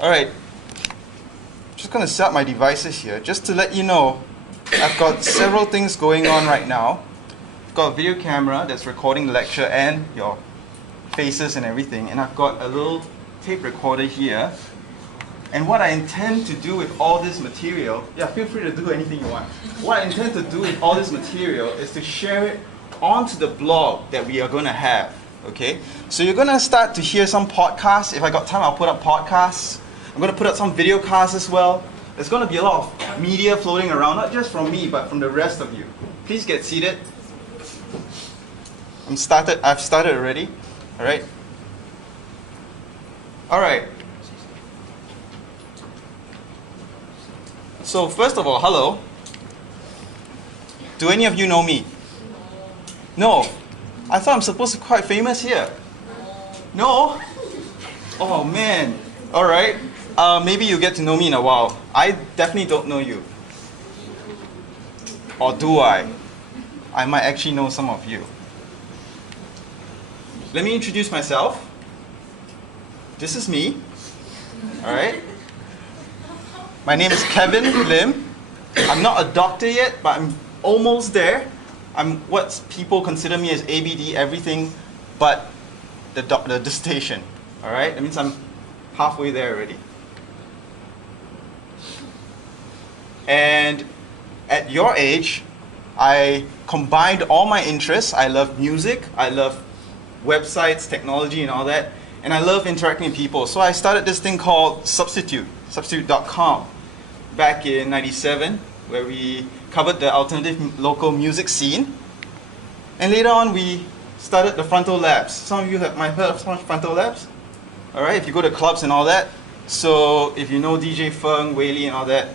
Alright, just going to set up my devices here just to let you know I've got several things going on right now. I've got a video camera that's recording the lecture and your faces and everything, and I've got a little tape recorder here. And what I intend to do with all this material, feel free to do anything you want. What I intend to do with all this material is to share it onto the blog that we are going to have. Okay? So you're going to start to hear some podcasts. If I got time, I'll put up podcasts. I'm going to put up some video casts as well. There's going to be a lot of media floating around, not just from me, but from the rest of you. Please get seated. I've started already. Alright? Alright. So first of all, hello. Do any of you know me? No. I thought I'm supposed to be quite famous here. No? Oh man. Alright. Maybe you'll get to know me in a while. I definitely don't know you. Or do I? I might actually know some of you. Let me introduce myself. This is me. Alright. My name is Kevin Lim. I'm not a doctor yet, but I'm almost there. I'm what people consider me as ABD, everything but the dissertation. Alright? That means I'm halfway there already. And at your age, I combined all my interests. I love music, I love websites, technology and all that, and I love interacting with people. So I started this thing called Substitute.com back in '97, where we covered the alternative local music scene. And later on we started the Frontal Labs. Some of you might have heard of Frontal Labs. Alright, if you go to clubs and all that. So if you know DJ Feng, Whaley and all that,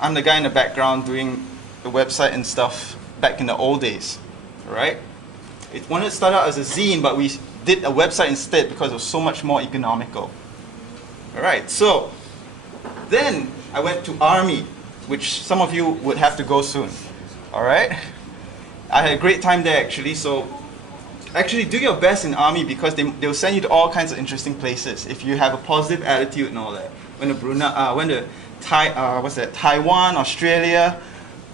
I'm the guy in the background doing the website and stuff back in the old days. Alright? It wanted to start out as a zine, but we did a website instead because it was so much more economical. Alright, so then I went to Army, which some of you would have to go soon. Alright? I had a great time there actually, so actually do your best in Army because they'll send you to all kinds of interesting places if you have a positive attitude and all that. Went to Taiwan, Australia,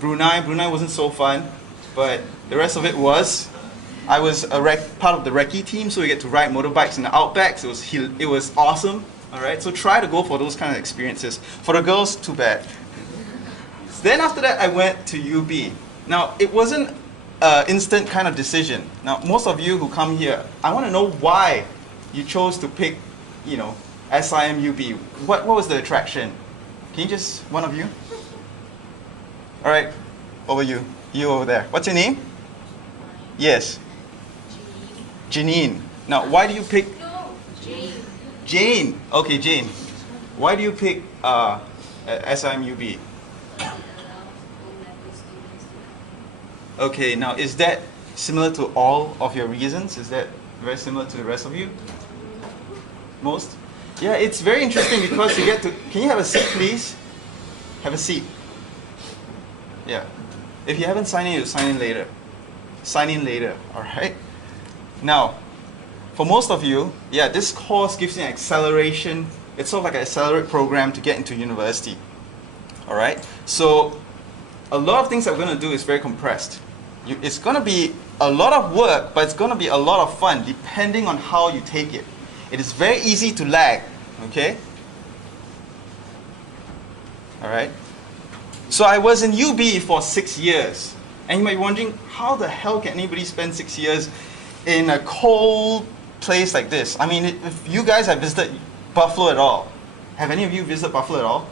Brunei. Brunei wasn't so fun, but the rest of it was. I was part of the recce team, so we get to ride motorbikes in the outbacks. It was awesome. Alright, so try to go for those kind of experiences. For the girls, too bad. Then after that, I went to UB. Now, it wasn't an instant kind of decision. Now, most of you who come here, I want to know why you chose to pick, SIM UB. What was the attraction? Can you just, one of you? Alright, over you. You over there. What's your name? Yes. Janine. Now, why do you pick? No, Jane. Jane. Okay, Jane. Why do you pick SIMUB? Okay, now is that similar to all of your reasons? Is that very similar to the rest of you? Most? Yeah, it's very interesting because you get to... Can you have a seat, please? Have a seat. Yeah. If you haven't signed in, you'll sign in later. Sign in later, alright? Now, for most of you, this course gives you an acceleration. It's sort of like an accelerate program to get into university. Alright? So, a lot of things that we're going to do is very compressed. It's going to be a lot of work, but it's going to be a lot of fun depending on how you take it. It is very easy to lag, okay? Alright? So I was in UB for 6 years. And you might be wondering, how the hell can anybody spend 6 years in a cold place like this? I mean, if you guys have visited Buffalo at all, have any of you visited Buffalo at all?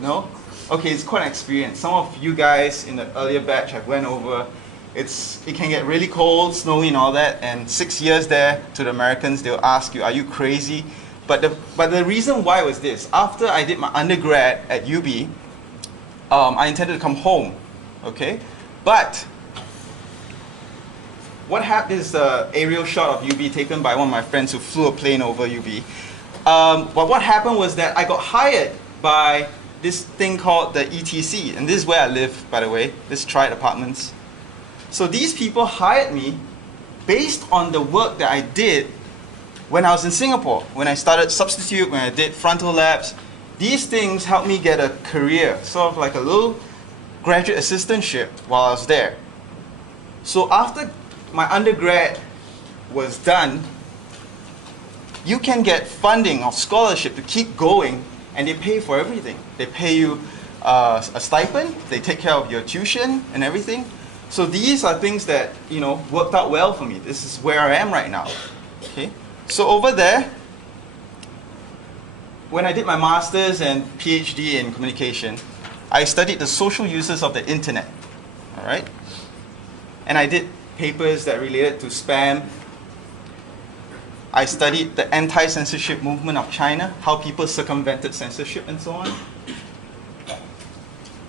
No? Okay, it's quite an experience. Some of you guys in the earlier batch have went over. It can get really cold, snowy and all that, and 6 years there, to the Americans, they'll ask you, are you crazy? But the reason why was this. After I did my undergrad at UB, I intended to come home, okay? But what happened is the aerial shot of UB taken by one of my friends who flew a plane over UB. But what happened was that I got hired by this thing called the ETC, and this is where I live, by the way, this Triad Apartments. So these people hired me based on the work that I did when I was in Singapore, when I started Substitute, when I did frontal labs, these things helped me get a career, sort of like a little graduate assistantship while I was there. So after my undergrad was done, you can get funding or scholarship to keep going, and they pay for everything. They pay you a stipend, they take care of your tuition and everything. So these are things that, you know, worked out well for me. This is where I am right now. Okay? So over there, when I did my master's and PhD in communication, I studied the social uses of the internet. All right? And I did papers that related to spam. I studied the anti-censorship movement of China, how people circumvented censorship and so on.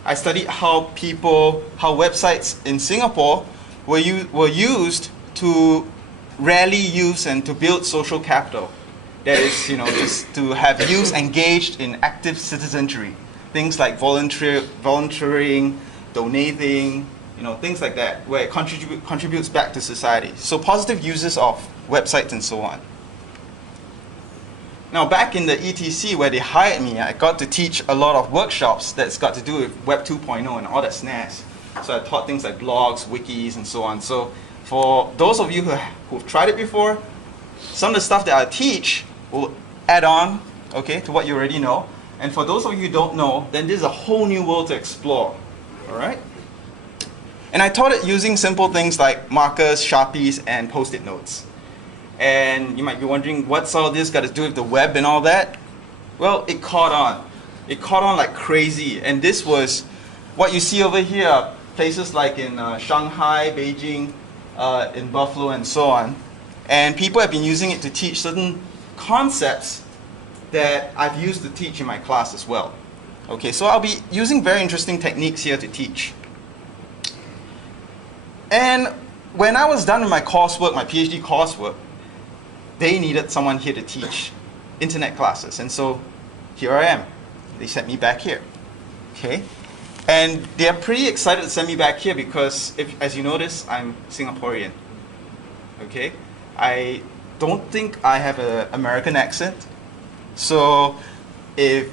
I studied how websites in Singapore were used to rally youth and to build social capital. That is, you know, just to have youth engaged in active citizenry. Things like volunteering, donating, you know, things like that, where it contributes back to society. So positive uses of websites and so on. Now back in the ETC where they hired me, I got to teach a lot of workshops that's got to do with Web 2.0 and all that snaz. So I taught things like blogs, wikis, and so on. So for those of you who've tried it before, some of the stuff that I teach will add on, okay, to what you already know. And for those of you who don't know, then this is a whole new world to explore, all right? And I taught it using simple things like markers, Sharpies, and Post-it notes. And you might be wondering, what's all this got to do with the web and all that? Well, it caught on. It caught on like crazy. And this was what you see over here, places like in Shanghai, Beijing, in Buffalo, and so on. And people have been using it to teach certain concepts that I've used to teach in my class as well. Okay, so I'll be using very interesting techniques here to teach. And when I was done with my coursework, my PhD coursework, they needed someone here to teach internet classes. And so here I am. They sent me back here. Okay? And they're pretty excited to send me back here because, as you notice, I'm Singaporean. Okay? I don't think I have an American accent. So if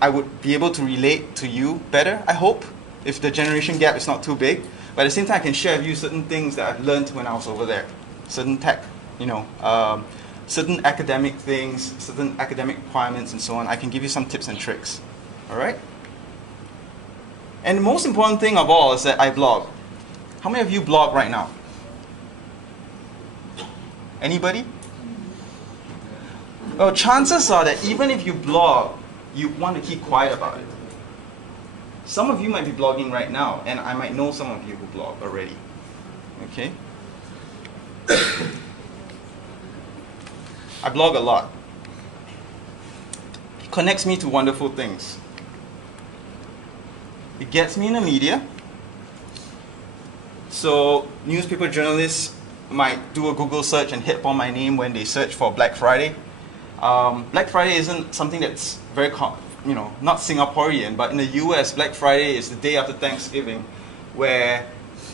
I would be able to relate to you better, I hope, if the generation gap is not too big. But at the same time, I can share with you certain things that I've learned when I was over there. Certain tech, you know, certain academic things, certain academic requirements and so on. I can give you some tips and tricks. All right? And the most important thing of all is that I blog. How many of you blog right now? Anybody? Well, chances are that even if you blog, you want to keep quiet about it. Some of you might be blogging right now, and I might know some of you who blog already. Okay? I blog a lot. It connects me to wonderful things. It gets me in the media. So newspaper journalists might do a Google search and hit upon my name when they search for Black Friday. Black Friday isn't something that's very, not Singaporean, but in the US, Black Friday is the day after Thanksgiving, where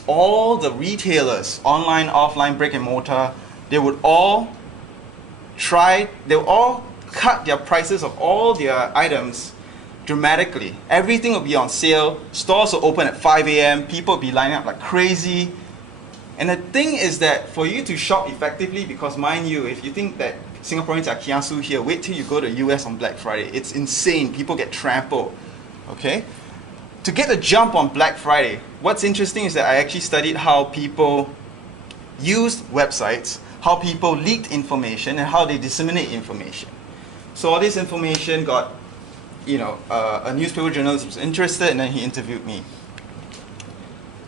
all the retailers, online, offline, brick and mortar, they would all cut their prices of all their items dramatically. Everything will be on sale. Stores will open at 5 a.m. People will be lining up like crazy. And the thing is that for you to shop effectively, because mind you, if you think that Singaporeans are kiasu here, wait till you go to US on Black Friday. It's insane. People get trampled. Okay? To get a jump on Black Friday, what's interesting is that I actually studied how people used websites, how people leaked information, and how they disseminate information. So all this information got, a newspaper journalist was interested, and then he interviewed me.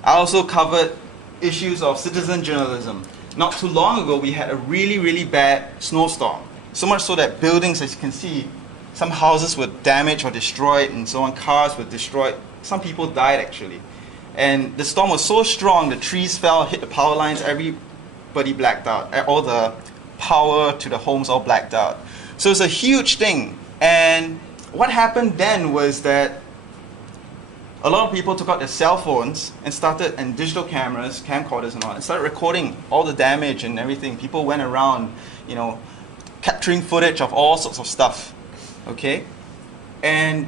I also covered issues of citizen journalism. Not too long ago, we had a really, really bad snowstorm. So much so that buildings, as you can see, some houses were damaged or destroyed, and so on. Cars were destroyed. Some people died, actually. And the storm was so strong, the trees fell, hit the power lines, everybody blacked out. All the power to the homes all blacked out. So it's a huge thing. And what happened then was that a lot of people took out their cell phones and digital cameras, camcorders and all, and started recording all the damage and everything. People went around, capturing footage of all sorts of stuff, okay? And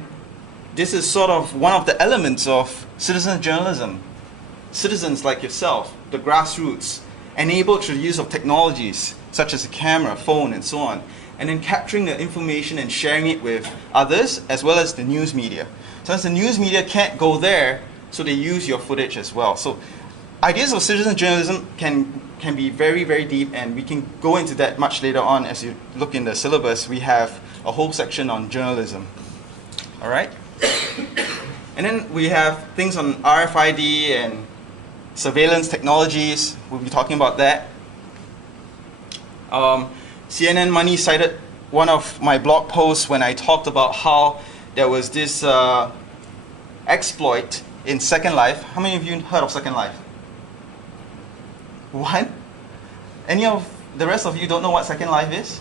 this is sort of one of the elements of citizen journalism. Citizens like yourself, the grassroots, enabled through the use of technologies such as a camera, phone, and so on, and then capturing the information and sharing it with others, as well as the news media. Since the news media can't go there, so they use your footage as well. So ideas of citizen journalism can be very, very deep, and we can go into that much later on. As you look in the syllabus, we have a whole section on journalism. All right? And then we have things on RFID and surveillance technologies. We'll be talking about that. CNN Money cited one of my blog posts when I talked about how there was this exploit in Second Life. How many of you heard of Second Life? One? Any of the rest of you don't know what Second Life is?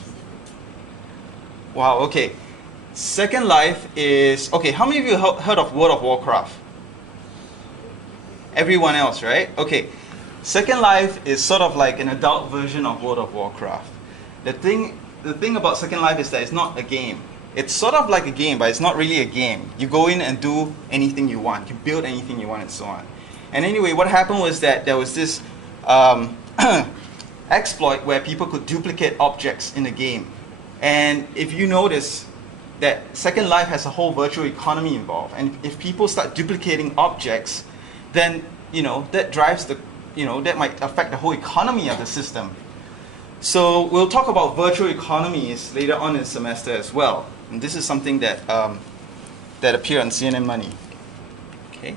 Wow, okay. Second Life is, okay, how many of you heard of World of Warcraft? Everyone else, right? Okay. Second Life is sort of like an adult version of World of Warcraft. The thing about Second Life is that it's not a game. It's sort of like a game, but it's not really a game. You go in and do anything you want. You build anything you want and so on. And anyway, what happened was that there was this exploit where people could duplicate objects in the game. And if you notice that Second Life has a whole virtual economy involved, and if people start duplicating objects, then that drives that might affect the whole economy of the system. So we'll talk about virtual economies later on in the semester as well. And this is something that that appeared on CNN Money. Okay.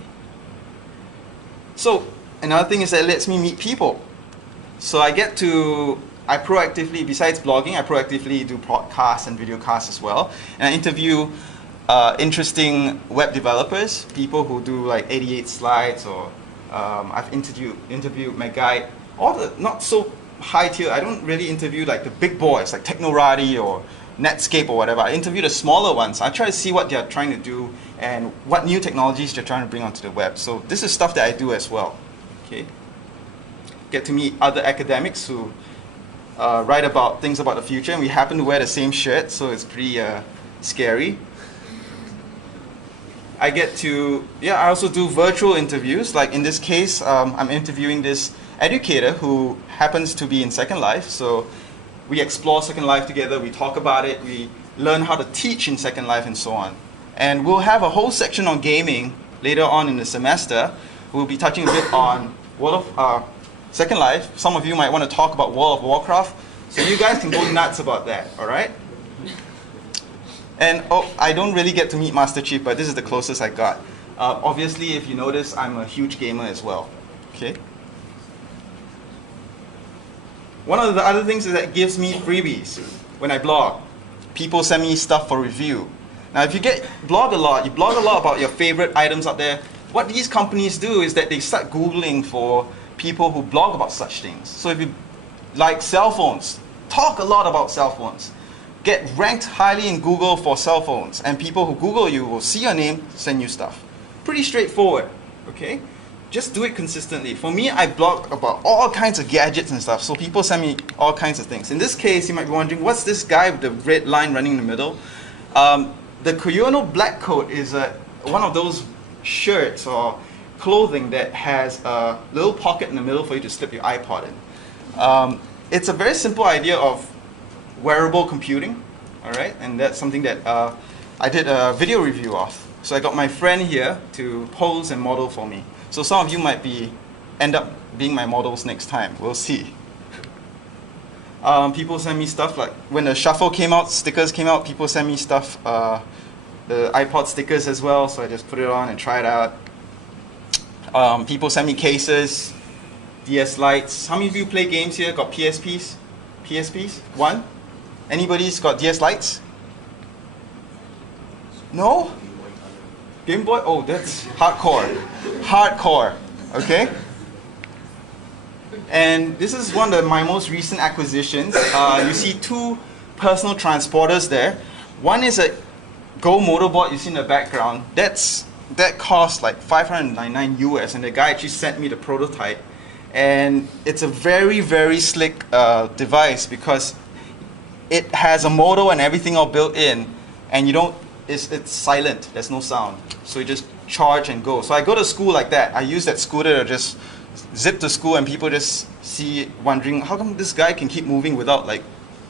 So another thing is that it lets me meet people. So I proactively, besides blogging, I proactively do podcasts and videocasts as well. And I interview interesting web developers, people who do like 88 slides, or I've interviewed my guide, all the not so high tier. I don't really interview like the big boys like Technorati or Netscape or whatever. I interview the smaller ones. I try to see what they're trying to do and what new technologies they're trying to bring onto the web. So this is stuff that I do as well. Okay. Get to meet other academics who write about things about the future, and we happen to wear the same shirt, so it's pretty scary. I also do virtual interviews. Like in this case, I'm interviewing this educator who happens to be in Second Life. So we explore Second Life together, we talk about it, we learn how to teach in Second Life and so on. And we'll have a whole section on gaming later on in the semester. We'll be touching a bit on Second Life. Some of you might want to talk about World of Warcraft, so you guys can go nuts about that, all right? And I don't really get to meet Master Chief, but this is the closest I got. Obviously, if you notice, I'm a huge gamer as well. Okay. One of the other things is that it gives me freebies when I blog. People send me stuff for review. Now, if you blog a lot about your favorite items out there. What these companies do is that they start Googling for people who blog about such things. So if you like cell phones, talk a lot about cell phones. Get ranked highly in Google for cell phones, and people who Google you will see your name, send you stuff. Pretty straightforward, okay? Just do it consistently. For me, I blog about all kinds of gadgets and stuff, so people send me all kinds of things. In this case, you might be wondering, what's this guy with the red line running in the middle? The Koyono black coat is one of those shirts or clothing that has a little pocket in the middle for you to slip your iPod in. It's a very simple idea of wearable computing, all right? And that's something that I did a video review of. So I got my friend here to pose and model for me. So some of you might end up being my models next time. We'll see. People send me stuff like when the Shuffle came out, stickers came out, people send me stuff, the iPod stickers as well, so I just put it on and try it out. People send me cases, DS lights. How many of you play games here? Got PSPs? PSPs? One? Anybody's got DS lights? No? Game Boy? Oh, that's hardcore. Hardcore, okay? And this is one of my most recent acquisitions. You see two personal transporters there. One is a Go motorboard you see in the background. That cost like $599 US, and the guy actually sent me the prototype. And it's a very, very slick device because it has a motor and everything all built in, and you don't, it's silent, there's no sound. So you just charge and go. So I go to school like that. I use that scooter to just zip to school, and people just see, wondering, how come this guy can keep moving without like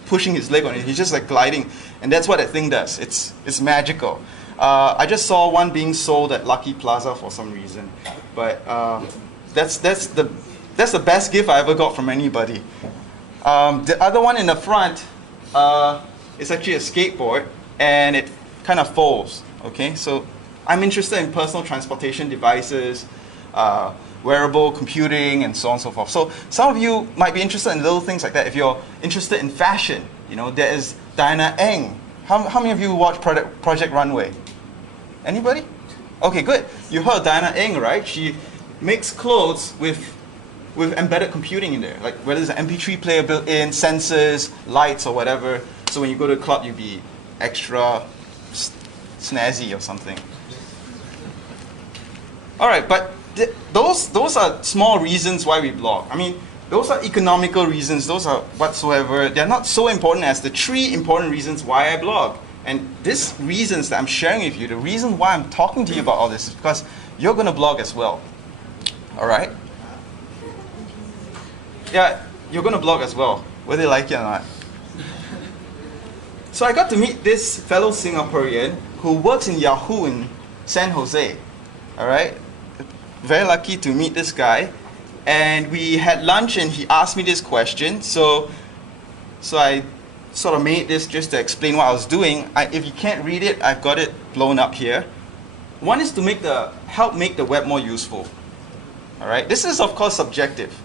pushing his leg on it? He's just like gliding, and that's what that thing does. It's magical. I just saw one being sold at Lucky Plaza for some reason, but that's the best gift I ever got from anybody. The other one in the front is actually a skateboard, and it kind of folds. Okay, so I'm interested in personal transportation devices, wearable computing, and so on and so forth. So some of you might be interested in little things like that. If you're interested in fashion, you know, there is Diana Eng. How many of you watch Project Runway? Anybody? Okay, good. You heard Diana Eng, right? She makes clothes with embedded computing in there, like whether there's an MP3 player built in, sensors, lights, or whatever. So when you go to the club, you'll be extra snazzy or something. All right, but those are small reasons why we blog. I mean, those are economical reasons. Those are whatsoever. They're not so important as the 3 important reasons why I blog. And these reasons that I'm sharing with you, the reason why I'm talking to you about all this is because you're going to blog as well. All right? Yeah, you're going to blog as well, whether you like it or not. So I got to meet this fellow Singaporean who works in Yahoo in San Jose. All right? Very lucky to meet this guy. And we had lunch, and he asked me this question. So I sort of made this just to explain what I was doing. If you can't read it, I've got it blown up here. One is to help make the web more useful. All right? This is, of course, subjective.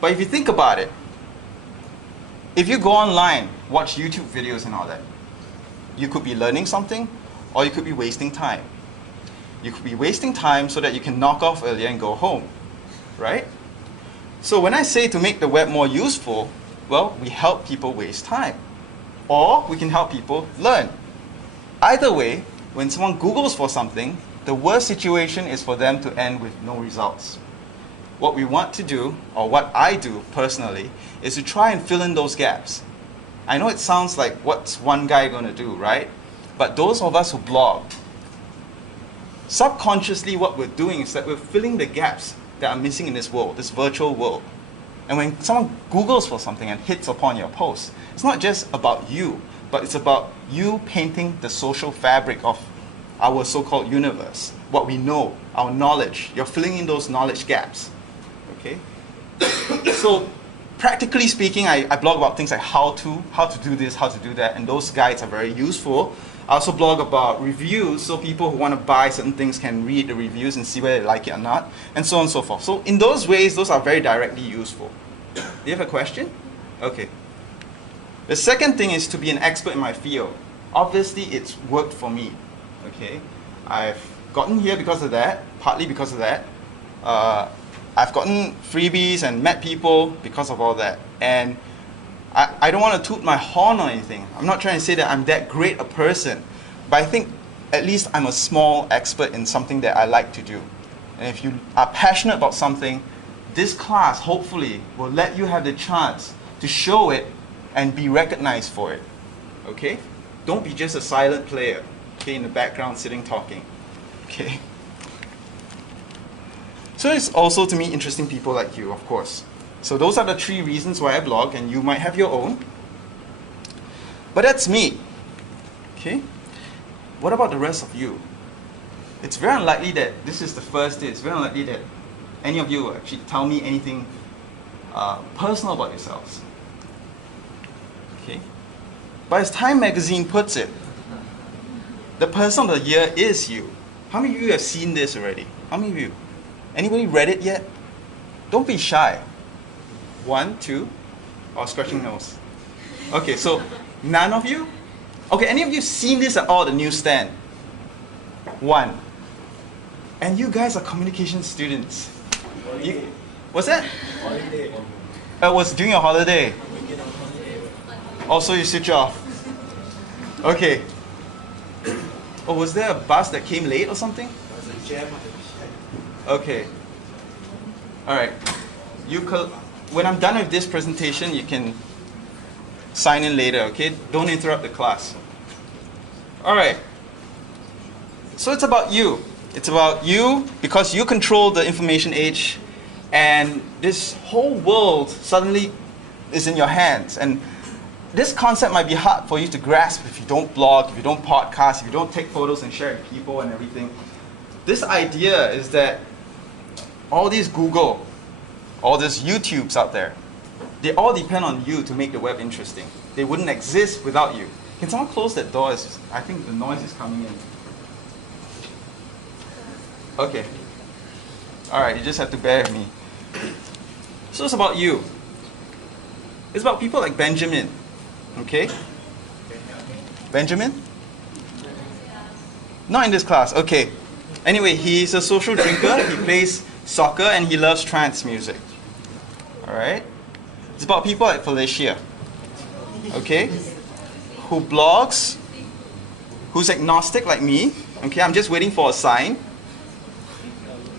But if you think about it, if you go online, watch YouTube videos and all that, you could be learning something, or you could be wasting time. You could be wasting time so that you can knock off earlier and go home, right? So when I say to make the web more useful, well, we help people waste time, or we can help people learn. Either way, when someone Googles for something, the worst situation is for them to end with no results. What we want to do, or what I do personally, is to try and fill in those gaps. I know it sounds like what's one guy going to do, right? But those of us who blog, subconsciously what we're doing is that we're filling the gaps that are missing in this world, this virtual world. And when someone Googles for something and hits upon your post, it's not just about you, but it's about you painting the social fabric of our so-called universe, what we know, our knowledge. You're filling in those knowledge gaps. Okay? So practically speaking, I blog about things like how to do this, how to do that, and those guides are very useful. I also blog about reviews, so people who want to buy certain things can read the reviews and see whether they like it or not, and so on and so forth. So in those ways, those are very directly useful. Do you have a question? Okay. The second thing is to be an expert in my field. Obviously, it's worked for me. Okay, I've gotten here because of that, partly because of that. I've gotten freebies and met people because of all that. And I don't want to toot my horn or anything. I'm not trying to say that I'm that great a person, but I think at least I'm a small expert in something that I like to do. And if you are passionate about something, this class hopefully will let you have the chance to show it and be recognized for it. Okay? Don't be just a silent player, okay, in the background sitting talking. Okay? So it's also to meet interesting people like you, of course. So those are the 3 reasons why I blog, and you might have your own. But that's me. Okay? What about the rest of you? It's very unlikely that this is the first day. It's very unlikely that any of you will actually tell me anything personal about yourselves. Okay? But as Time Magazine puts it, the person of the year is you. How many of you have seen this already? How many of you? Anybody read it yet? Don't be shy. 1, 2, or scratching nose. Okay, so none of you? Okay, any of you seen this at all at the newsstand? 1. And you guys are communication students. What's that? Holiday. It was during your holiday. Also, you switch off. Okay. Oh, was there a bus that came late or something? Okay. All right. When I'm done with this presentation, you can sign in later, okay? Don't interrupt the class. All right. So it's about you. It's about you because you control the information age, and this whole world suddenly is in your hands. And this concept might be hard for you to grasp if you don't blog, if you don't podcast, if you don't take photos and share it with people and everything. This idea is that all these Google, all these YouTubes out there, they all depend on you to make the web interesting. They wouldn't exist without you. Can someone close that door? I think the noise is coming in. Okay. All right, you just have to bear with me. So it's about you. It's about people like Benjamin. Okay? Benjamin? Not in this class. Okay. Anyway, he's a social drinker. He plays soccer and he loves trance music. All right? It's about people like Felicia. Okay? Who blogs, who's agnostic like me. Okay, I'm just waiting for a sign.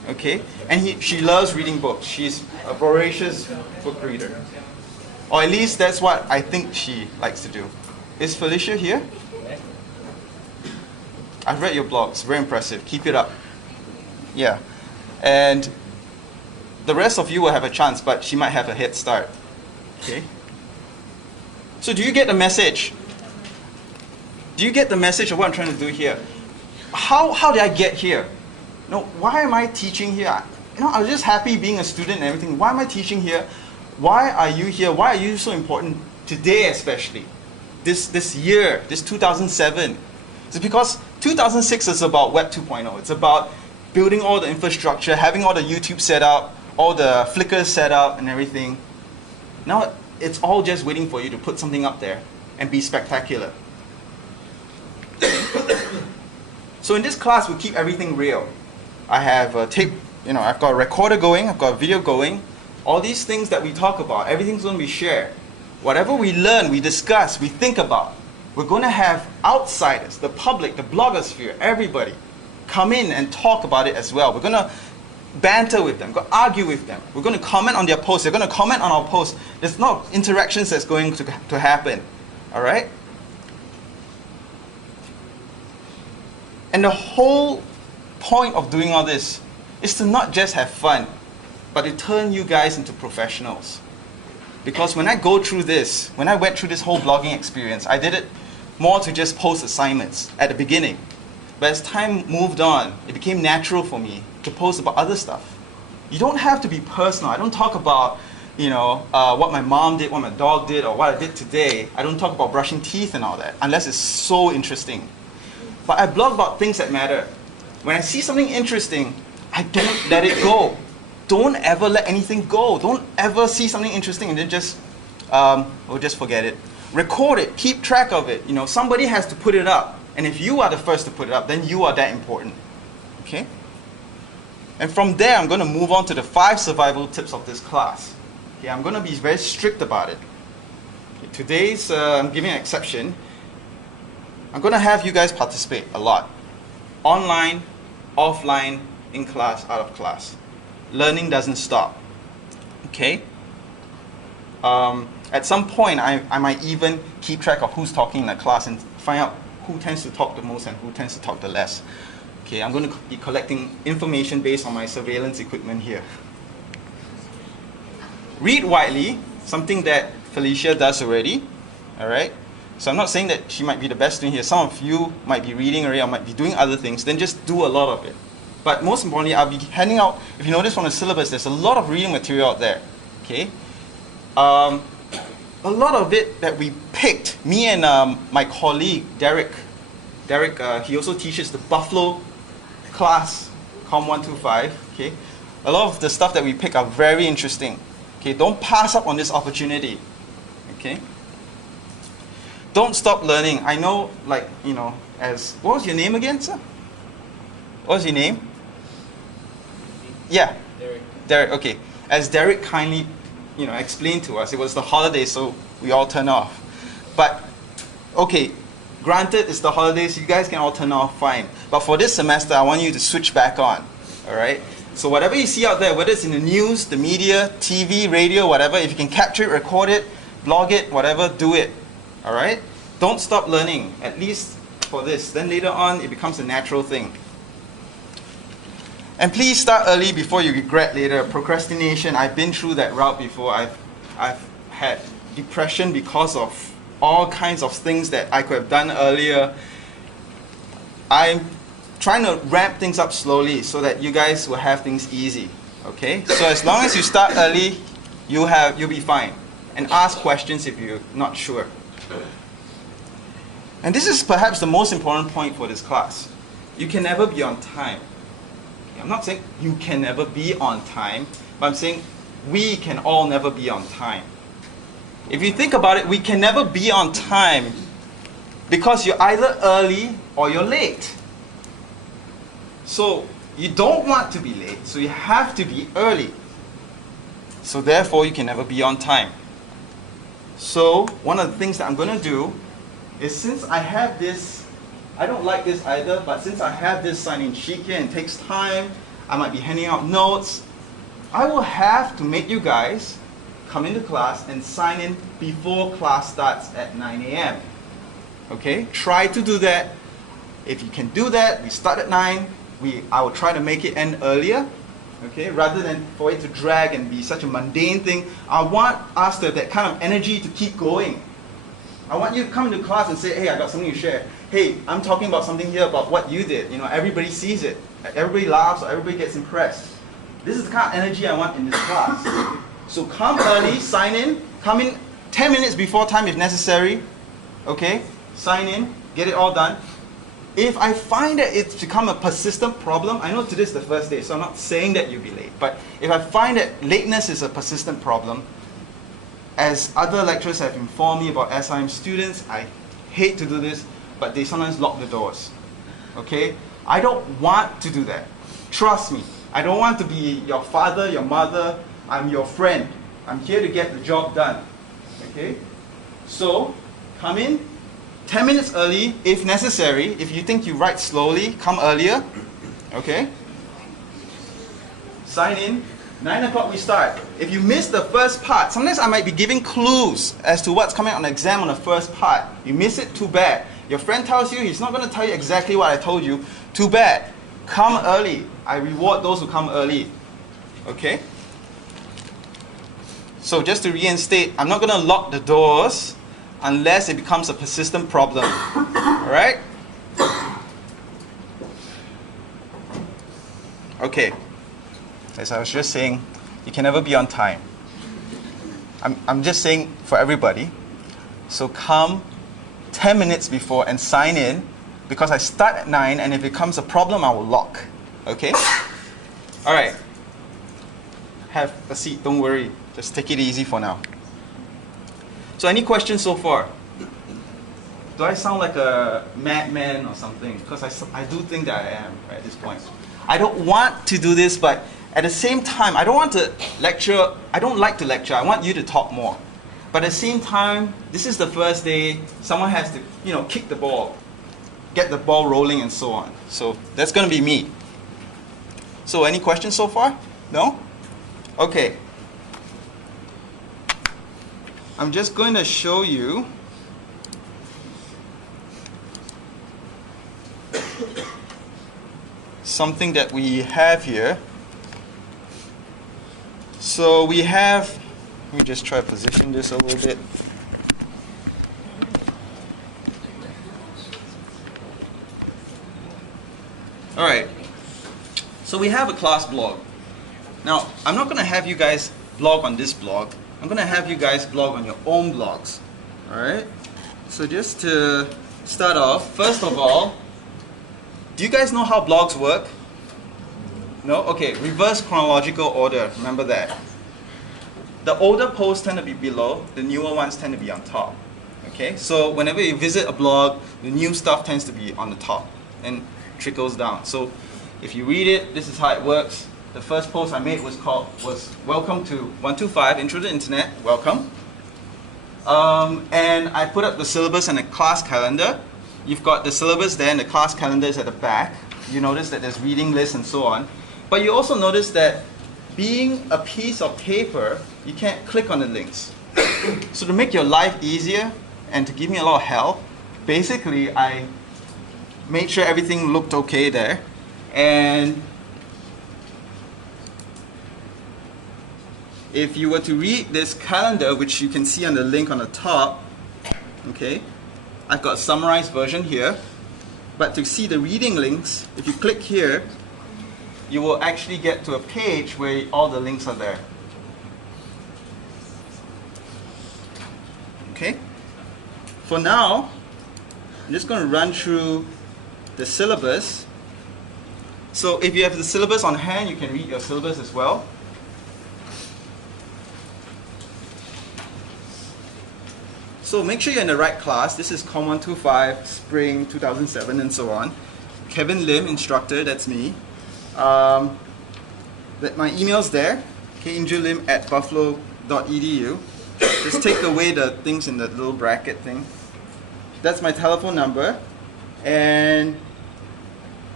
Okay? And she loves reading books. She's a voracious book reader. Or at least that's what I think she likes to do. Is Felicia here? I've read your blogs. Very impressive. Keep it up. Yeah. And the rest of you will have a chance, but she might have a head start. Okay? So do you get the message? Do you get the message of what I'm trying to do here? How did I get here? No, why am I teaching here? I was just happy being a student and everything. Why am I teaching here? Why are you here? Why are you so important today especially? This year, this 2007. It's because 2006 is about Web 2.0. It's about building all the infrastructure, having all the YouTube set up, all the Flickr set up and everything. Now it's all just waiting for you to put something up there and be spectacular. So in this class, we keep everything real. I have a tape, I've got a recorder going, I've got a video going. All these things that we talk about, everything's going to be shared. Whatever we learn, we discuss, we think about, we're going to have outsiders, the public, the blogosphere, everybody come in and talk about it as well. We're going to banter with them, we're going to argue with them. We're going to comment on their posts, they're going to comment on our posts. There's no interactions that's going to happen. All right? And the whole point of doing all this is to not just have fun, but to turn you guys into professionals. Because when I go through this, when I went through this whole blogging experience, I did it more to just post assignments at the beginning. But as time moved on, it became natural for me to post about other stuff. You don't have to be personal. I don't talk about, what my mom did, what my dog did, or what I did today. I don't talk about brushing teeth and all that, unless it's so interesting. But I blog about things that matter. When I see something interesting, I don't let it go. Don't ever let anything go. Don't ever see something interesting and then just forget it. Record it. Keep track of it. Somebody has to put it up. And if you are the first to put it up, then you are that important. Okay? And from there, I'm going to move on to the 5 survival tips of this class. Okay, I'm going to be very strict about it. Okay, today's, I'm giving an exception. I'm going to have you guys participate a lot. Online, offline, in class, out of class. Learning doesn't stop. Okay? At some point, I might even keep track of who's talking in the class and find out who tends to talk the most and who tends to talk the less. Okay, I'm going to be collecting information based on my surveillance equipment here. Read widely, something that Felicia does already. All right? So I'm not saying that she might be the best student here. Some of you might be reading already or might be doing other things. Then just do a lot of it. But most importantly, I'll be handing out, if you notice from the syllabus, there's a lot of reading material out there. Okay? A lot of it that we picked, me and my colleague, Derek, he also teaches the Buffalo class, COM125. Okay? A lot of the stuff that we pick are very interesting. Okay? Don't pass up on this opportunity. Okay? Don't stop learning. I know, what was your name again, sir? What was your name? Yeah. Derek, okay. As Derek kindly, explained to us, it was the holidays, so we all turn off. But, okay, granted it's the holidays, you guys can all turn off, fine. But for this semester, I want you to switch back on, all right? So whatever you see out there, whether it's in the news, the media, TV, radio, whatever, if you can capture it, record it, blog it, whatever, do it. All right? Don't stop learning, at least for this. Then later on, it becomes a natural thing. And please start early before you regret later. Procrastination, I've been through that route before. I've had depression because of all kinds of things that I could have done earlier. I'm trying to ramp things up slowly so that you guys will have things easy. Okay? So as long as you start early, you'll be fine. And ask questions if you're not sure. And this is perhaps the most important point for this class. You can never be on time. I'm not saying you can never be on time, but I'm saying we can all never be on time. If you think about it, we can never be on time because you're either early or you're late. So you don't want to be late, so you have to be early. So therefore, you can never be on time. So one of the things that I'm going to do is, since I have this, I don't like this either, but since I have this sign-in sheet here and it takes time, I might be handing out notes, I will have to make you guys come into class and sign in before class starts at 9 a.m. Okay? Try to do that. If you can do that, we start at 9. I will try to make it end earlier. Okay? Rather than for it to drag and be such a mundane thing, I want us to have that kind of energy to keep going. I want you to come into class and say, hey, I got something to share. Hey, I'm talking about something here about what you did. You know, everybody sees it. Everybody laughs or everybody gets impressed. This is the kind of energy I want in this class. So come early, sign in, come in 10 minutes before time if necessary. Okay? Sign in, get it all done. If I find that it's become a persistent problem, I know today's the first day, so I'm not saying that you'll be late. But if I find that lateness is a persistent problem, as other lecturers have informed me about SIM students, I hate to do this, but they sometimes lock the doors. Okay? I don't want to do that. Trust me. I don't want to be your father, your mother. I'm your friend. I'm here to get the job done. Okay? So, come in 10 minutes early if necessary. If you think you write slowly, come earlier. Okay? Sign in. 9 o'clock we start. If you miss the first part, sometimes I might be giving clues as to what's coming on the exam on the first part. You miss it, too bad. Your friend tells you, he's not going to tell you exactly what I told you. Too bad. Come early. I reward those who come early. Okay? So just to reinstate, I'm not going to lock the doors unless it becomes a persistent problem. Alright? Okay. As I was just saying, you can never be on time. I'm just saying for everybody. So come 10 minutes before and sign in, because I start at 9, and if it becomes a problem, I will lock. Okay? Alright. Have a seat, don't worry. Just take it easy for now. So any questions so far? Do I sound like a madman or something? Because I do think that I am right, at this point. I don't want to do this, but at the same time, I don't want to lecture. I don't like to lecture. I want you to talk more. But at the same time, this is the first day. Someone has to, kick the ball, get the ball rolling and so on. So that's going to be me. So any questions so far? No? Okay. I'm just going to show you something that we have here. So we have, let me just try to position this a little bit. All right. So we have a class blog. Now, I'm not going to have you guys blog on this blog. I'm going to have you guys blog on your own blogs. All right? So just to start off, first of all, do you guys know how blogs work? No? Okay, reverse chronological order. Remember that. The older posts tend to be below, the newer ones tend to be on top. Okay? So whenever you visit a blog, the new stuff tends to be on the top and trickles down. So if you read it, this is how it works. The first post I made was Welcome to 125, Intro to the Internet. Welcome. And I put up the syllabus and the class calendar. You've got the syllabus there and the class calendar is at the back. You notice that there's reading lists and so on. But you also notice that being a piece of paper, you can't click on the links. So to make your life easier and to give me a lot of help. Basically, I made sure everything looked okay there. And if you were to read this calendar, which you can see on the link on the top, okay, I've got a summarized version here. But to see the reading links, if you click here, you will actually get to a page where all the links are there. Okay? For now, I'm just going to run through the syllabus. So if you have the syllabus on hand, you can read your syllabus as well. So make sure you're in the right class. This is COM125, Spring 2007, and so on. Kevin Lim, instructor, that's me. My email's there, kangellim@buffalo.edu. Just take away the things in the little bracket thing. That's my telephone number, and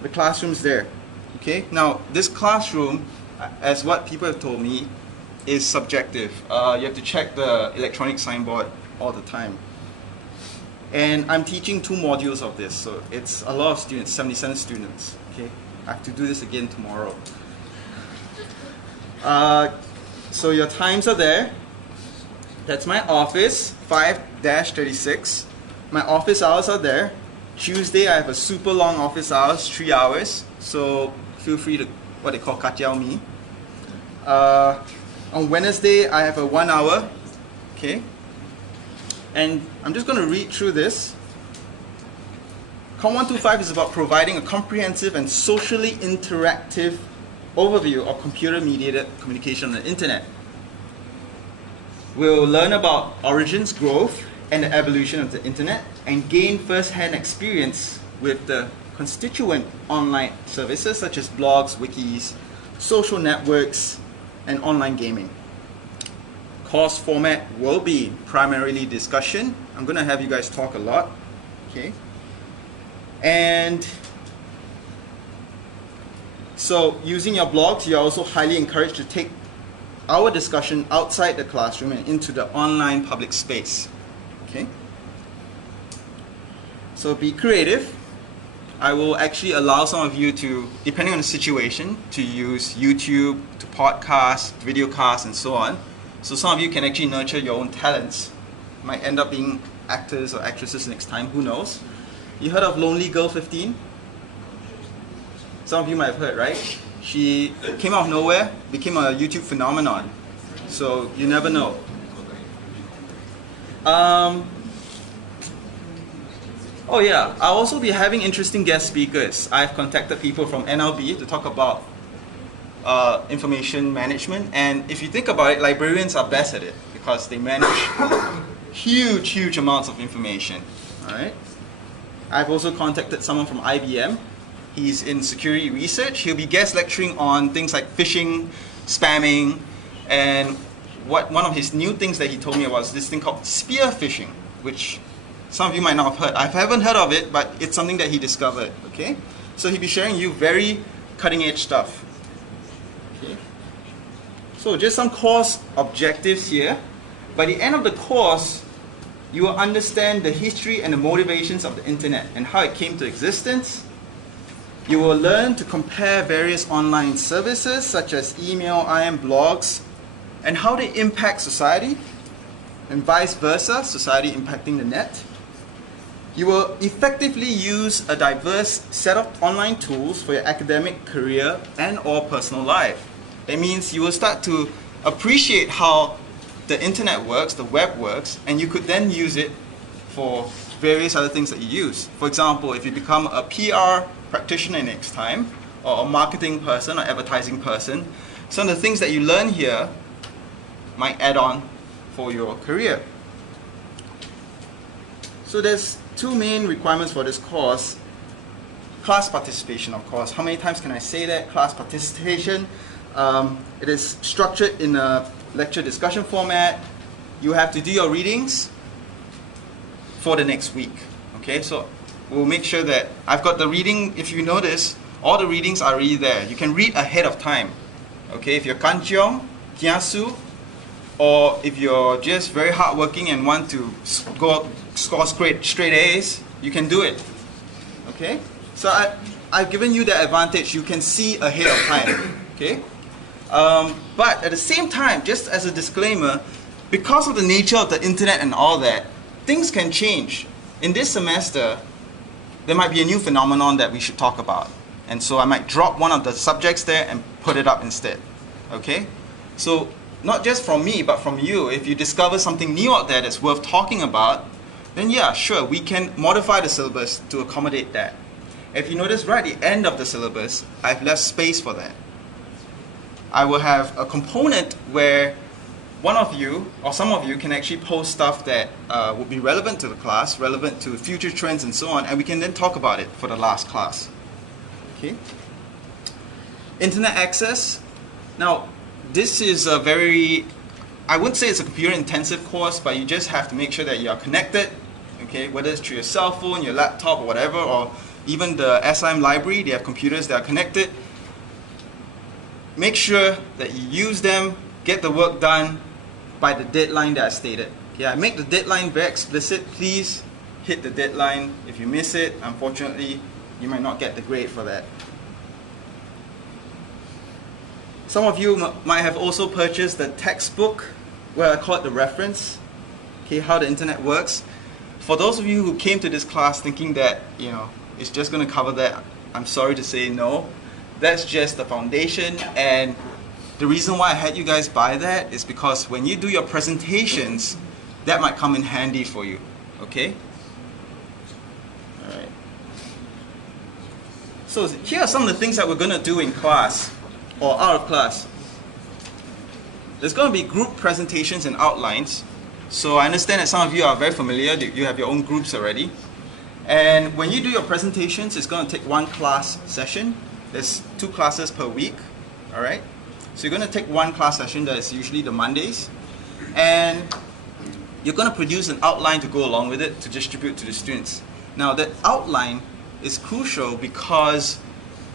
the classroom's there. Okay. Now this classroom, as what people have told me, is subjective. You have to check the electronic signboard all the time. And I'm teaching 2 modules of this, so it's a lot of students, 77 students. Okay, I have to do this again tomorrow. So your times are there. That's my office, 5-36. My office hours are there. Tuesday I have a super long office hours, 3 hours. So feel free to what they call kajiao me. On Wednesday I have a 1 hour. Okay. And I'm just going to read through this. COM125 is about providing a comprehensive and socially interactive overview of computer-mediated communication on the internet. We'll learn about origins, growth, and the evolution of the internet, and gain first-hand experience with the constituent online services such as blogs, wikis, social networks, and online gaming. Course format will be primarily discussion. I'm going to have you guys talk a lot. Okay. And so using your blogs, you're also highly encouraged to take our discussion outside the classroom and into the online public space. Okay. So be creative. I will actually allow some of you to, depending on the situation, to use YouTube, to podcast, videocast, and so on. So some of you can actually nurture your own talents. Might end up being actors or actresses next time, who knows. You heard of Lonely Girl 15? Some of you might have heard, right? She came out of nowhere, became a YouTube phenomenon. So you never know. Oh yeah, I'll also be having interesting guest speakers. I've contacted people from NLB to talk about information management, and if you think about it, librarians are best at it because they manage huge amounts of information. All right. I've also contacted someone from IBM. He's in security research. He'll be guest lecturing on things like phishing, spamming, and one of his new things that he told me about is this thing called spear phishing, which some of you might not have heard. I haven't heard of it, but it's something that he discovered. Okay. So he'll be sharing you very cutting-edge stuff. Okay. So just some course objectives here. By the end of the course, you will understand the history and the motivations of the internet and how it came to existence. You will learn to compare various online services such as email, IM, blogs, and how they impact society, and vice versa, society impacting the net. You will effectively use a diverse set of online tools for your academic career and or personal life. That means you will start to appreciate how the internet works, the web works, and you could then use it for various other things that you use. For example, if you become a PR practitioner next time, or a marketing person or advertising person, some of the things that you learn here might add on for your career. So there's 2 main requirements for this course. Class participation, of course. How many times can I say that? Class participation. It is structured in a lecture discussion format. You have to do your readings for the next week. Okay, so we'll make sure that I've got the reading. If you notice, all the readings are already there. You can read ahead of time. Okay, if you're kancheong, kiasu, or if you're just very hardworking and want to score straight A's, you can do it. Okay? So I've given you that advantage. You can see ahead of time. Okay? But at the same time, just as a disclaimer, because of the nature of the internet and all that, things can change. In this semester, there might be a new phenomenon that we should talk about. And so I might drop one of the subjects there and put it up instead. Okay? So not just from me, but from you, if you discover something new out there that's worth talking about, then yeah, sure, we can modify the syllabus to accommodate that. If you notice right at the end of the syllabus, I've left space for that. I will have a component where one of you, or some of you, can actually post stuff that would be relevant to the class, relevant to future trends and so on, and we can then talk about it for the last class. Okay? Internet access. Now, this is a very, I wouldn't say it's a computer intensive course, but you just have to make sure that you are connected, okay, whether it's through your cell phone, your laptop, or whatever, or even the SIM library, they have computers that are connected. Make sure that you use them, get the work done by the deadline that I stated. Okay, I make the deadline very explicit. Please hit the deadline. If you miss it, unfortunately, you might not get the grade for that. Some of you might have also purchased the textbook, where I call it the reference, okay, how the internet works. For those of you who came to this class thinking that, you know, it's just going to cover that, I'm sorry to say no. That's just the foundation, and the reason why I had you guys buy that is because when you do your presentations, that might come in handy for you, okay? Alright. So here are some of the things that we're going to do in class, or out of class. There's going to be group presentations and outlines. So I understand that some of you are very familiar, you have your own groups already. And when you do your presentations, it's going to take one class session. There's 2 classes per week, all right? So you're going to take one class session that is usually the Mondays, and you're going to produce an outline to go along with it to distribute to the students. Now that outline is crucial because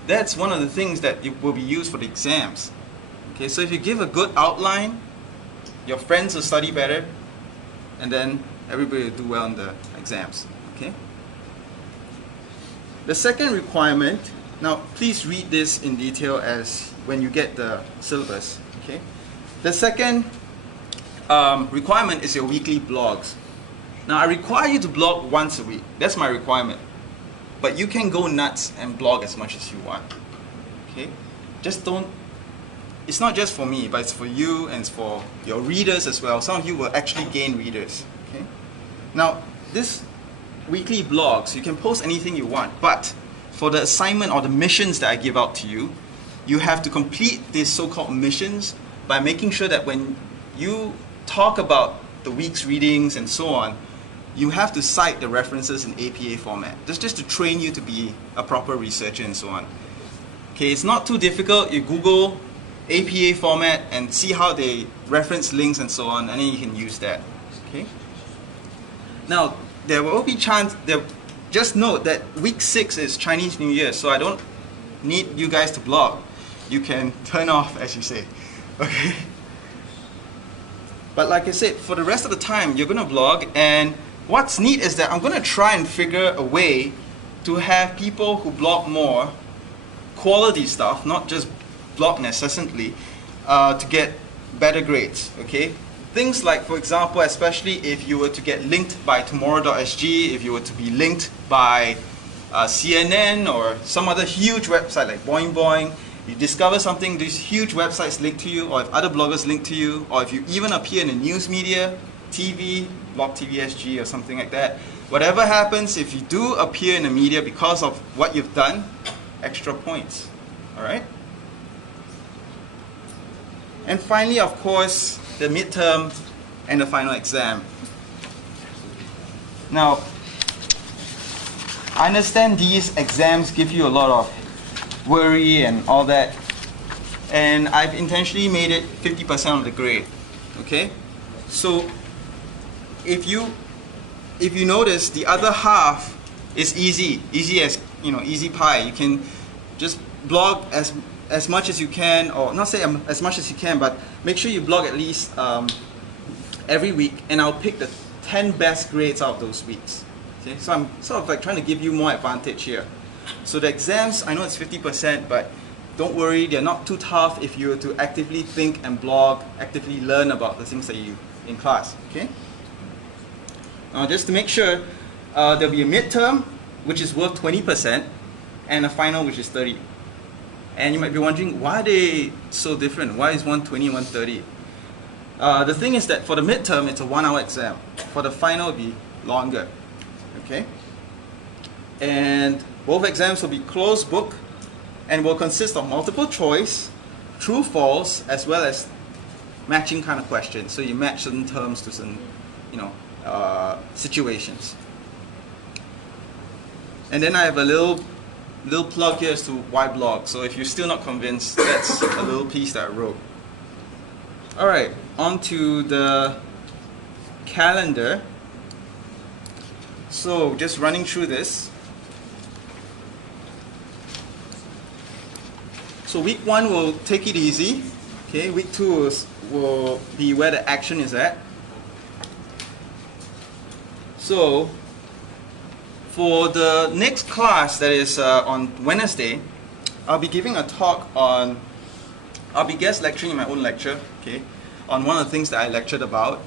that's one of the things that will be used for the exams. Okay, so if you give a good outline, your friends will study better, and then everybody will do well in the exams. Okay? The second requirement, now please read this in detail as when you get the syllabus. Okay? The second requirement is your weekly blogs. Now I require you to blog once a week. That's my requirement. But you can go nuts and blog as much as you want. Okay? Just don't, it's not just for me, but it's for you and it's for your readers as well. Some of you will actually gain readers. Okay? Now, this weekly blogs, you can post anything you want, but for the assignment or the missions that I give out to you, you have to complete these so-called missions by making sure that when you talk about the week's readings and so on, you have to cite the references in APA format. That's just to train you to be a proper researcher and so on. Okay, it's not too difficult. You Google APA format and see how they reference links and so on, and then you can use that. Okay. Now, there will be chance. Just note that week 6 is Chinese New Year, so I don't need you guys to blog. You can turn off, as you say. Okay. But like I said, for the rest of the time, you're going to blog, and what's neat is that I'm going to try and figure a way to have people who blog more quality stuff, not just blog necessarily, to get better grades, okay? Things like, for example, especially if you were to get linked by tomorrow.sg, if you were to be linked by CNN or some other huge website like Boing Boing, you discover something, these huge websites link to you, or if other bloggers link to you, or if you even appear in the news media, TV, Blog TV SG or something like that. Whatever happens, if you do appear in the media because of what you've done, extra points. Alright? And finally, of course, the midterm and the final exam. Now, I understand these exams give you a lot of worry and all that, and I've intentionally made it 50% of the grade. Okay? So if you notice, the other half is easy as, you know, easy pie. You can just blog as much as you can, or not say as much as you can, but make sure you blog at least every week, and I'll pick the 10 best grades out of those weeks. Okay? So I'm sort of like trying to give you more advantage here. So the exams, I know it's 50%, but don't worry, they're not too tough if you were to actively think and blog, actively learn about the things that you in class. Okay? Now just to make sure, there'll be a midterm, which is worth 20%, and a final, which is 30. And you might be wondering, why are they so different? Why is 120 and 130? The thing is that for the midterm, it's a 1-hour exam. For the final, it'll be longer. Okay? And both exams will be closed book and will consist of multiple choice, true, false, as well as matching kind of questions. So you match certain terms to certain, situations. And then I have a little plug here as to why blog. So if you're still not convinced, that's a little piece that I wrote. Alright, on to the calendar. So just running through this. So week 1 will take it easy. Okay, week 2 will be where the action is at. So for the next class, that is on Wednesday, I'll be giving a talk on, I'll be guest lecturing in my own lecture, okay, on one of the things that I lectured about,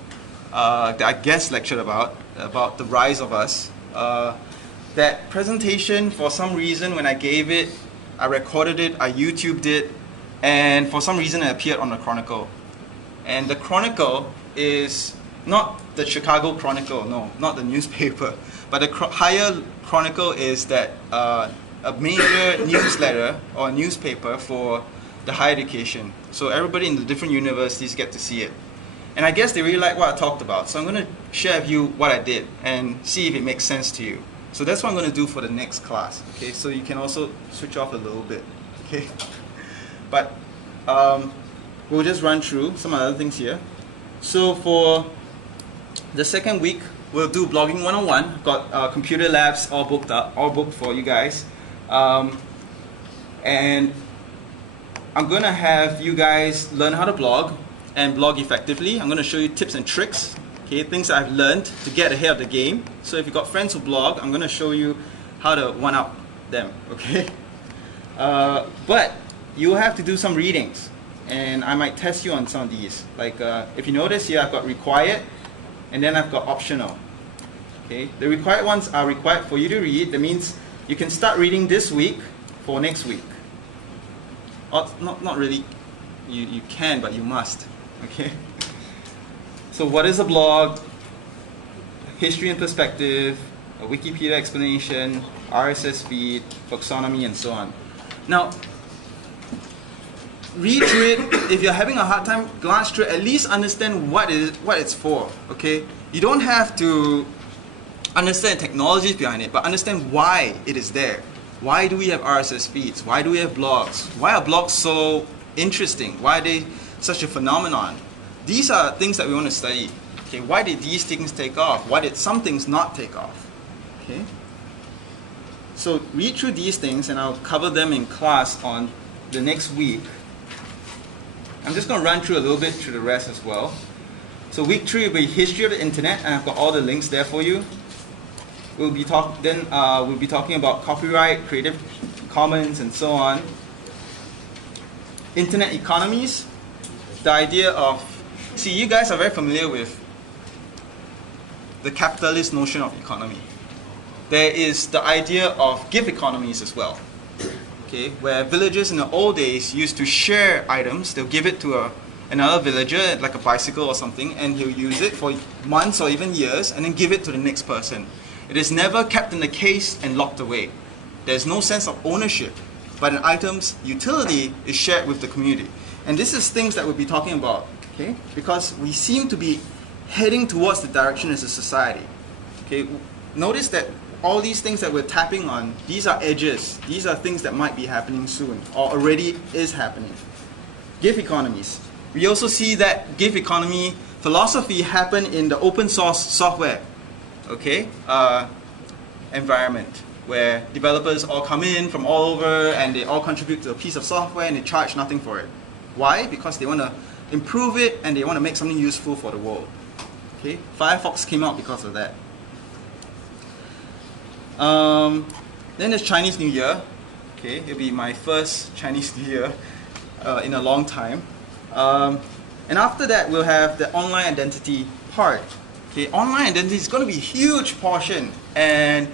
that I guest lectured about the rise of us. That presentation, for some reason, when I gave it, I recorded it, I YouTubed it, and for some reason it appeared on the Chronicle. And the Chronicle is not the Chicago Chronicle, no, not the newspaper, but the higher Chronicle is that a major newsletter or newspaper for the higher education. So everybody in the different universities get to see it. And I guess they really like what I talked about. So I'm going to share with you what I did and see if it makes sense to you. So that's what I'm going to do for the next class. Okay, so you can also switch off a little bit. Okay, but we'll just run through some other things here. So for the second week, we'll do blogging 101. Got computer labs all booked up, all booked for you guys. And I'm going to have you guys learn how to blog and blog effectively. I'm going to show you tips and tricks, okay, things I've learned to get ahead of the game. So if you've got friends who blog, I'm going to show you how to one-up them, okay? But you have to do some readings, and I might test you on some of these. Like if you notice here, I've got required, and then I've got optional. Okay, the required ones are required for you to read. That means you can start reading this week for next week. Or not really. You can, but you must. Okay. So what is a blog? History and perspective, a Wikipedia explanation, RSS feed, taxonomy, and so on. Now, read through it. If you're having a hard time, glance through it. At least understand what it's for. Okay. You don't have to understand technologies behind it, but understand why it is there. Why do we have RSS feeds? Why do we have blogs? Why are blogs so interesting? Why are they such a phenomenon? These are things that we want to study. Okay, why did these things take off? Why did some things not take off? Okay. So read through these things, and I'll cover them in class on the next week. I'm just going to run through a little bit through the rest as well. So week 3 will be history of the internet, and I've got all the links there for you. We'll be talking about copyright, Creative Commons, and so on. Internet economies, the idea of, see, you guys are very familiar with the capitalist notion of economy. There is the idea of gig economies as well. Okay, where villagers in the old days used to share items. They'll give it to another villager, like a bicycle or something, and he'll use it for months or even years, and then give it to the next person. It is never kept in the case and locked away. There's no sense of ownership, but an item's utility is shared with the community. And this is things that we'll be talking about, okay? Because we seem to be heading towards the direction as a society. Okay, notice that all these things that we're tapping on, these are edges. These are things that might be happening soon, or already is happening. Gig economies. We also see that gig economy philosophy happen in the open source software, okay, environment, where developers all come in from all over and they all contribute to a piece of software and they charge nothing for it. Why? Because they want to improve it and they want to make something useful for the world. Okay, Firefox came out because of that. Then there's Chinese New Year. Okay, it'll be my first Chinese New Year in a long time. And after that, we'll have the online identity part. Okay, online identity is going to be a huge portion, and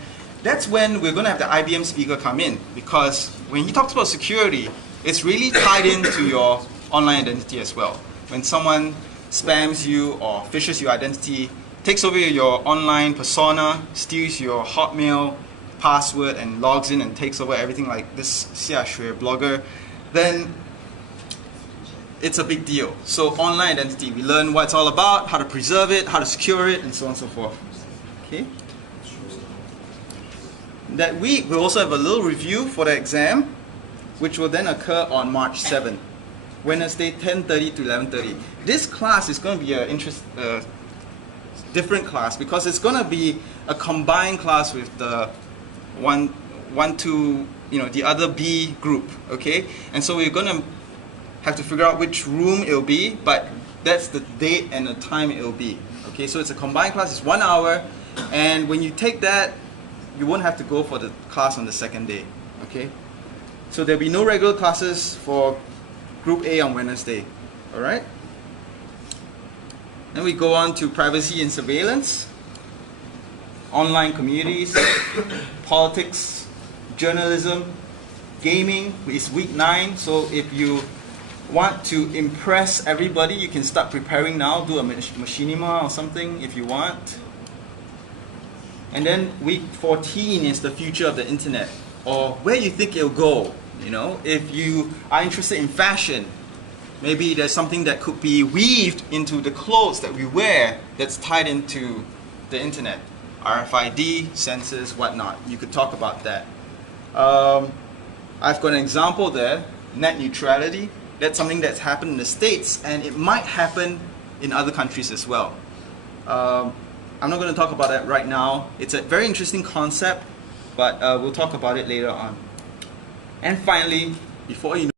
that's when we're going to have the IBM speaker come in, because when he talks about security, it's really tied into your online identity as well. When someone spams you or phishes your identity, takes over your online persona, steals your Hotmail password and logs in and takes over everything like this Xia Xue blogger, then it's a big deal. So online identity, we learn what it's all about, how to preserve it, how to secure it, and so on and so forth. Okay. That week, we'll also have a little review for the exam, which will then occur on March 7th, Wednesday, 10:30 to 11:30. This class is going to be a different class, because it's going to be a combined class with the the other B group. Okay, and so we're going to have to figure out which room it'll be, but that's the date and the time it'll be. Okay, so it's a combined class, it's 1 hour, and when you take that, you won't have to go for the class on the second day. Okay, so there'll be no regular classes for Group A on Wednesday. Alright? Then we go on to privacy and surveillance, online communities, politics, journalism, gaming is week 9, so if you want to impress everybody, you can start preparing now, do a machinima or something if you want. And then week 14 is the future of the internet, or where you think it'll go. You know, if you are interested in fashion, maybe there's something that could be weaved into the clothes that we wear that's tied into the internet. RFID, sensors, whatnot. You could talk about that. I've got an example there, net neutrality. That's something that's happened in the States, and it might happen in other countries as well. I'm not going to talk about that right now. It's a very interesting concept, but we'll talk about it later on. And finally, before you know